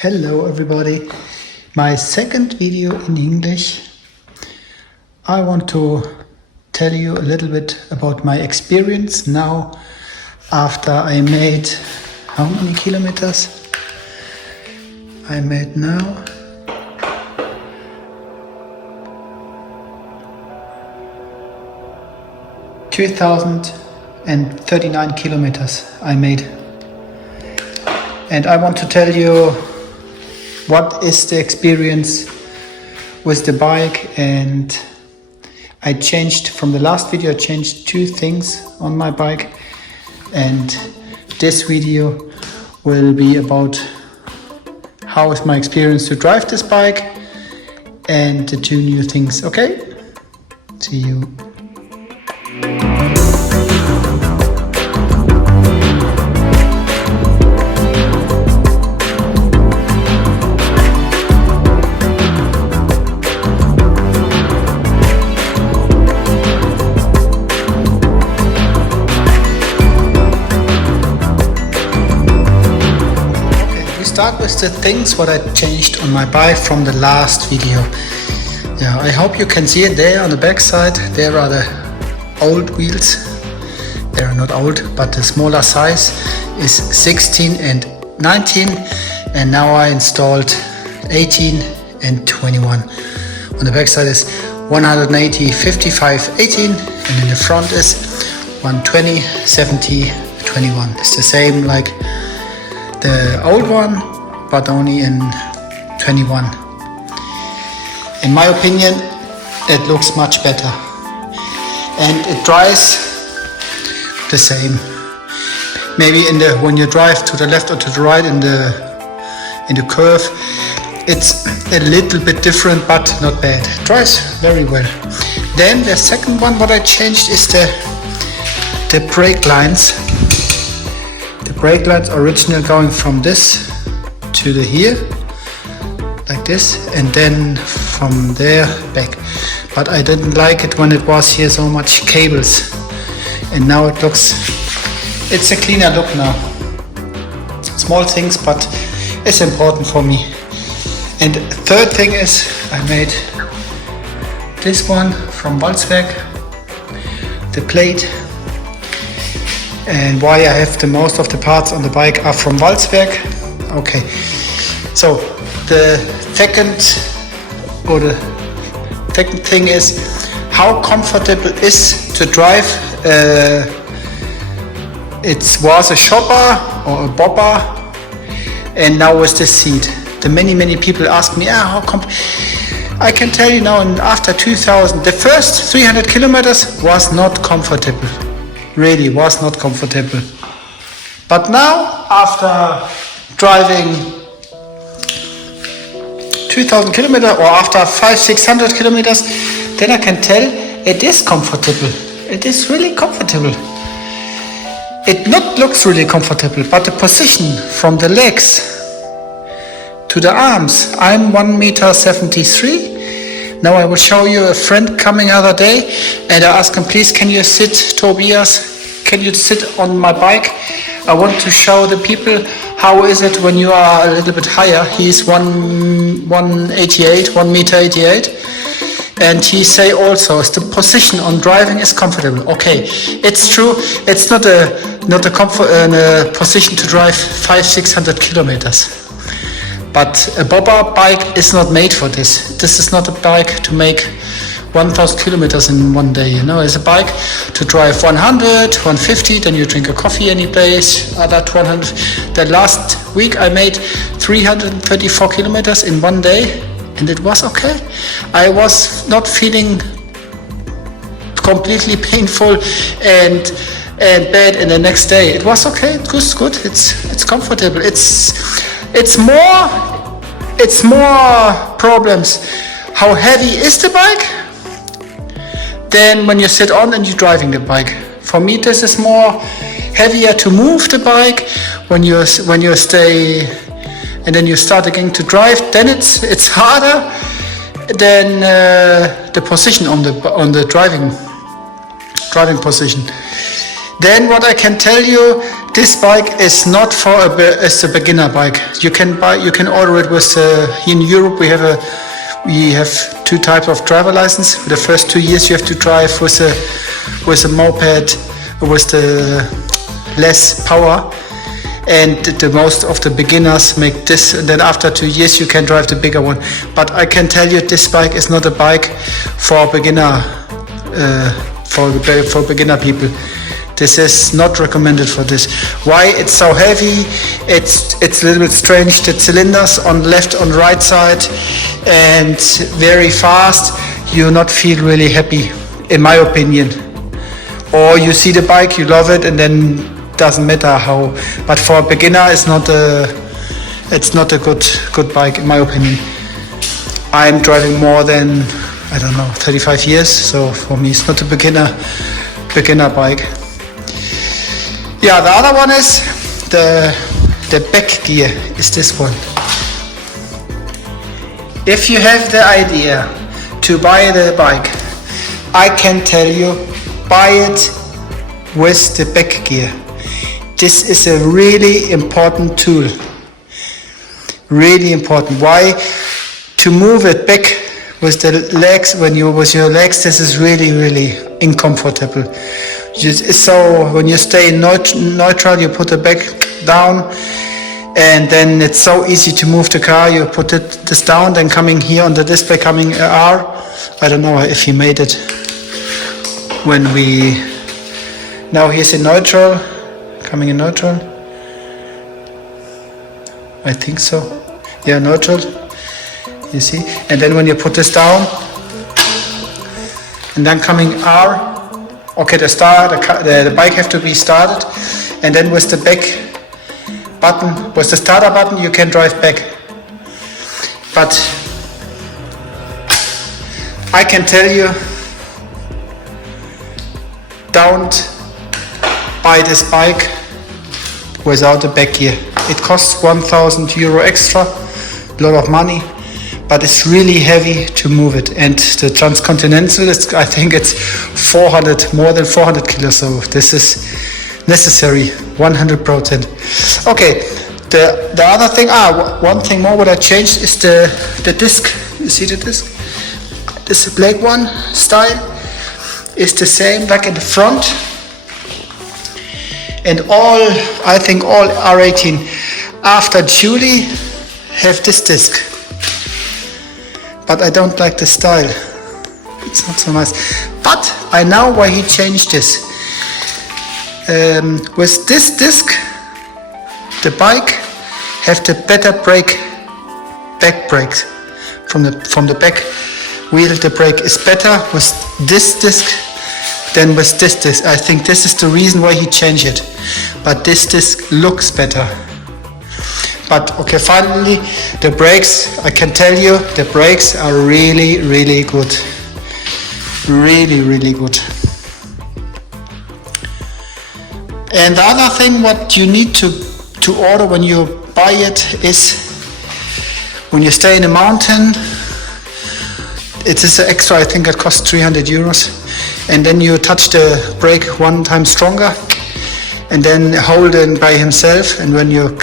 Hello everybody, my second video in English. I want to tell you a little bit about my experience now after I made, how many kilometers? I made now 2,039 kilometers I made. And I want to tell you what is the experience with the bike. And I changed from the last video, I changed 2 things on my bike, and this video will be about how is my experience to drive this bike and the 2 new things. Okay, see you. Start with the things what I changed on my bike from the last video. Yeah, I hope you can see it there on the back side. There are the old wheels. They are not old, but the smaller size is 16 and 19, and now I installed 18 and 21. On the back side is 180, 55, 18, and in the front is 120, 70, 21. It's the same like the old one, but only in 21. In my opinion, it looks much better, and it drives the same. Maybe when you drive to the left or to the right in the curve, it's a little bit different, but not bad. It drives very well. Then the second one what I changed is the brake lines. Brake lines original going from this to the here, like this, and then from there back. But I didn't like it when it was here so much cables, and now it's a cleaner look now. Small things, but it's important for me. And third thing is I made this one from Walzwerk, the plate. And why I have the most of the parts on the bike are from Walzwerk. Okay, so the second thing is how comfortable is to drive. It was a shopper or a bobber, and now with this seat. The many people ask me, how I can tell you now, after 2000, the first 300 kilometers was not comfortable. Really was not comfortable. But now, after driving 2,000 kilometers or after 500-600 kilometers, then I can tell it is comfortable. It is really comfortable. It not looks really comfortable, but the position from the legs to the arms, I'm 1.73 meters. Now I will show you a friend coming other day, and I asked him, please, can you sit, Tobias? Can you sit on my bike? I want to show the people how is it when you are a little bit higher. He's 1.88 meters, and he say also the position on driving is comfortable. Okay, it's true. It's not a position to drive 500-600 kilometers. But a bobber bike is not made for this. This is not a bike to make 1,000 kilometers in one day. It's a bike to drive 100, 150, then you drink a coffee any place, other 200. The last week I made 334 kilometers in one day, and it was okay. I was not feeling completely painful and bad in the next day. It was okay. It was good. It's comfortable. It's more problems. How heavy is the bike? Then when you sit on and you're driving the bike. For me, this is more heavier to move the bike. When you stay and then you start again to drive, then it's harder than the position on the driving position. Then what I can tell you, This bike is not for it's a beginner bike. You can order it with in Europe we have two types of driver license. For the first 2 years you have to drive with a moped with the less power, and the most of the beginners make this, and then after 2 years you can drive the bigger one. But I can tell you this bike is not a bike for beginner for beginner people. This is not recommended for this. Why? It's so heavy, it's a little bit strange, the cylinders on left on right side, and very fast. You not feel really happy, in my opinion. Or you see the bike, you love it, and then doesn't matter how. But for a beginner it's not a good bike, in my opinion. I'm driving more than, I don't know, 35 years, so for me it's not a beginner bike. Yeah, the other one is the back gear is this one. If you have the idea to buy the bike, I can tell you, buy it with the back gear. This is a really important tool. Really important. Why? To move it back with the legs, with your legs, this is really, really uncomfortable. So when you stay in neutral, you put the back down, and then it's so easy to move the car. You put this down, then coming here on the display, coming R. I don't know if he made it when now he's in neutral, coming in neutral. I think so. Yeah, neutral. You see, and then when you put this down, and then coming R. Okay, the bike have to be started, and then with the back button, with the starter button, you can drive back. But I can tell you, don't buy this bike without the back gear. It costs 1,000 euro extra, a lot of money. But it's really heavy to move it, and the Transcontinental, I think it's more than 400 kilos, so this is necessary, 100%. Okay, the other thing, one thing more what I changed is the disc. You see the disc? This black one style is the same like in the front, and I think all R18 after Julie have this disc. But I don't like the style. It's not so nice. But I know why he changed this. With this disc, the bike have the better back brakes. From the back wheel, the brake is better with this disc than with this disc. I think this is the reason why he changed it. But this disc looks better. But okay, finally, the brakes, I can tell you, the brakes are really, really good. Really, really good. And the other thing what you need to order when you buy it is, when you stay in a mountain, it is an extra, I think it costs 300 euros. And then you touch the brake one time stronger, and then hold it by himself, and when you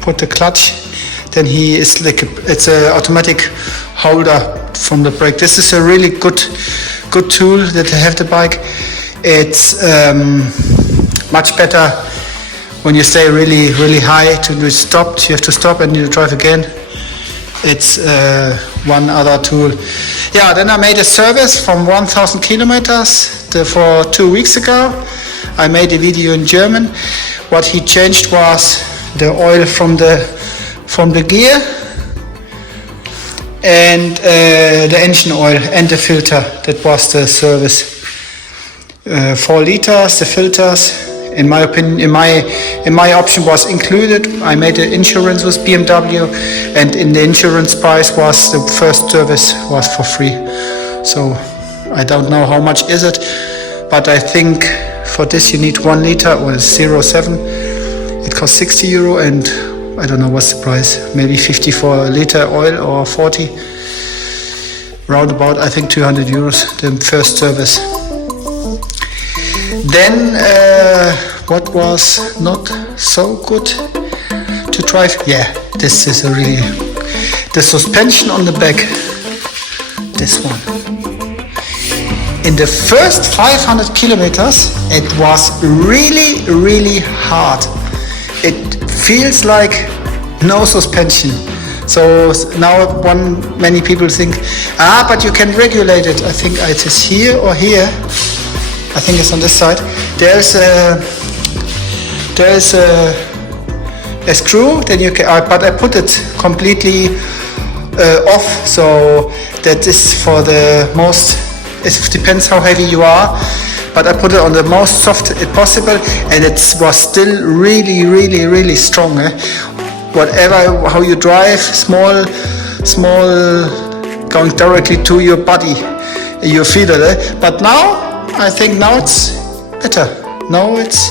put the clutch, then he is like it's an automatic holder from the brake. This is a really good tool that I have the bike. It's much better when you stay really, really high to stop. You have to stop and you drive again. It's one other tool. Yeah, then I made a service from 1,000 kilometers for 2 weeks ago. I made a video in German. What he changed was the oil from the gear, and the engine oil and the filter. That was the service. 4 liters, the filters. In my opinion, in my option was included. I made the insurance with BMW, and in the insurance price was the first service was for free. So I don't know how much is it, but I think for this you need 1 liter or 0.7. It costs 60 euro, and I don't know what's the price, maybe 50 for a liter oil or 40. Roundabout, I think 200 euros, the first service. Then What was not so good to drive? Yeah, this is a really, the suspension on the back, this one. In the first 500 kilometers, it was really, really hard. It feels like no suspension. So now many people think, but you can regulate it. I think it is here or here. I think it's on this side. There's a screw. Then you can, but I put it completely off, so that is for the most. It depends how heavy you are, but I put it on the most soft possible, and it was still really, really, really strong. Whatever, how you drive, small, going directly to your body, you feel it. But now, I think now it's better. Now it's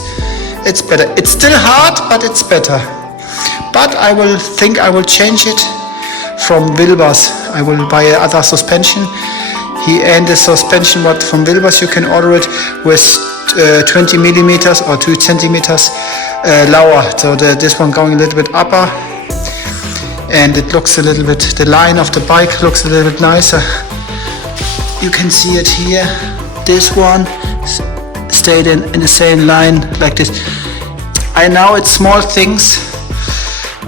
better. It's still hard, but it's better. But I will change it from Wilbers. I will buy other suspension. And the suspension what from Wilbers, you can order it with 20 millimeters or 2 centimeters lower. So this one going a little bit upper, and it looks a little bit, the line of the bike looks a little bit nicer. You can see it here. This one stayed in the same line like this. I know it's small things,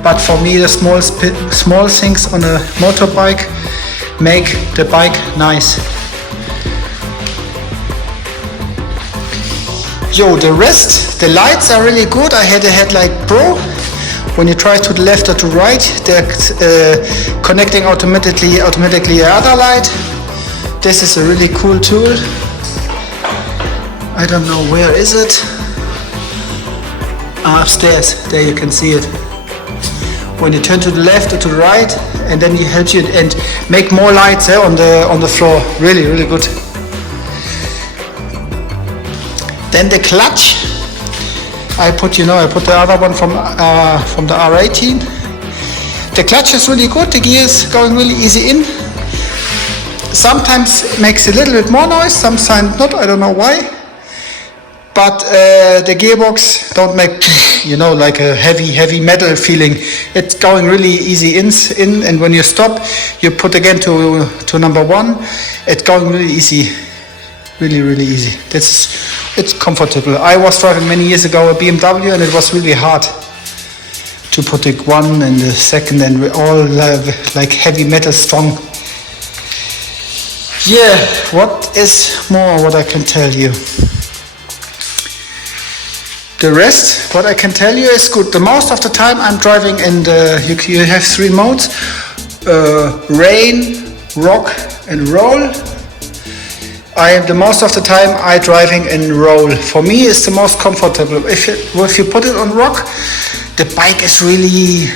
but for me the small things on a motorbike make the bike nice. The rest, the lights are really good. I had a headlight pro. When you try to the left or to right, they're connecting automatically the other light. This is a really cool tool. I don't know, where is it? Upstairs, there you can see it. When you turn to the left or to the right, and then it helps you and make more lights on the floor. Really, really good. Then the clutch, I put the other one from the R18. The clutch is really good. The gear is going really easy in. Sometimes it makes a little bit more noise, sometimes not. I don't know why. But the gearbox don't make, like a heavy metal feeling. It's going really easy in, and when you stop, you put again to number 1. It's going really easy, really, really easy. It's comfortable. I was driving many years ago a BMW, and it was really hard to put the 1 and the 2nd and all like heavy metal strong. Yeah, what is more what I can tell you? The rest, what I can tell you is good. The most of the time I'm driving in you have 3 modes, rain, rock and roll. The most of the time I'm driving in roll. For me it's the most comfortable. If you put it on rock, the bike is really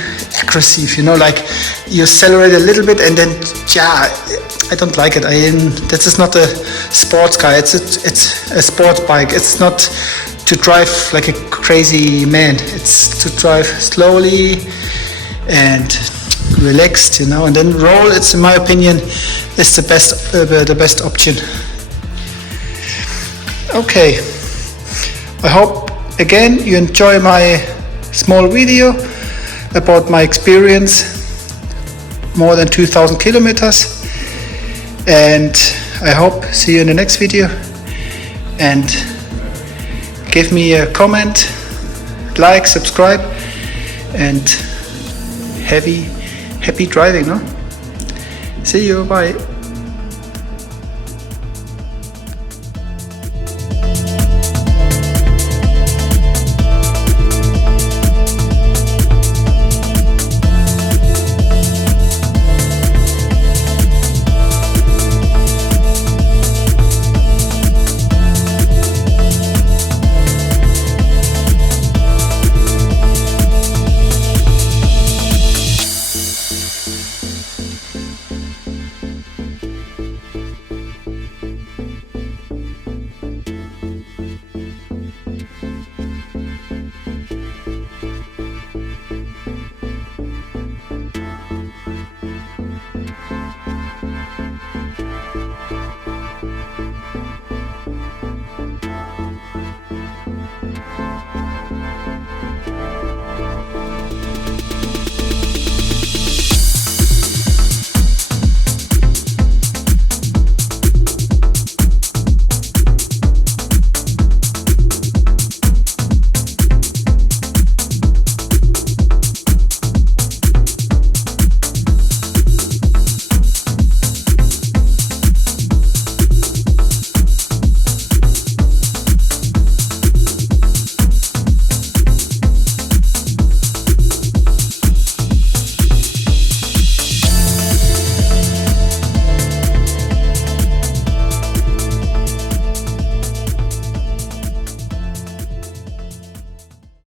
aggressive, like you accelerate a little bit and then, I don't like it. This is not a sports car, it's a sport bike. It's not to drive like a crazy man. It's to drive slowly and relaxed, and then roll. It's, in my opinion, is the best option. Okay, I hope again you enjoy my small video about my experience, more than 2,000 kilometers, and I hope see you in the next video. And give me a comment, like, subscribe, and happy driving, no? See you, bye.